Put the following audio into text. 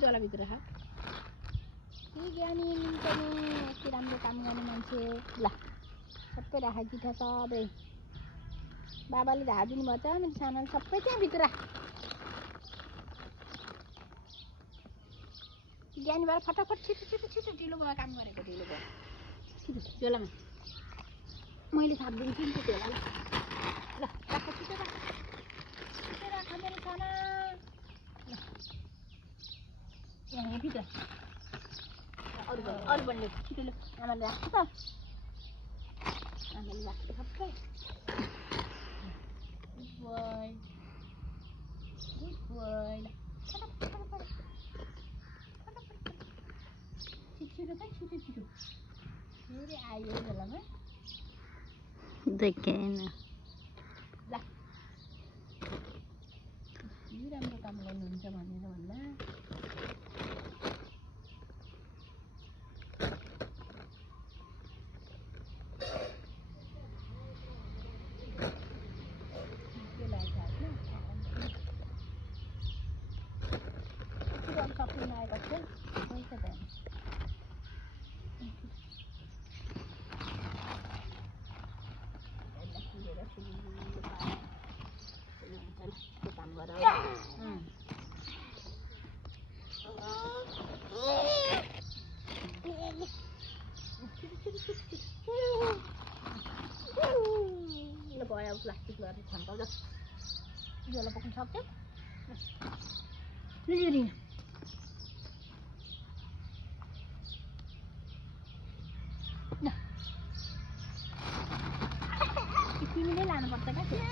जलाभित्र राख के ज्ञानी यति राम्रो काम गर्ने मान्छे ल सबै राख गिठा सबै बाबाले झारिदिनु भएछ मेरो सानाले सबै त्यहाँभित्र राख ज्ञानी भएर फटाफट छिटो छिटो छिटो ढिलो भयो काम गरेको ढिलो भयो छिटो झोलामा मैले थापिदिन्छु नि त्यो झोला ल राख छिटो राख मेरो साना ल यहाँ हेरिदिन्छ अरू बन्ने छिटो ल आमाले राख्छ त आमाले राख्छ सबै गुड बोय ल छिटो त छिटो फेरि आयो बेलामा देखेन ल यति राम्रो काम गर्नुहुन्छ भनेर भन्दा सबै आएको छ पैसा भएन काम गर ल भयो अब प्लास्टिक लगेर छन्काउ ल झोला पक्नु सक्यो ल तिमीले लानुपर्छ क्या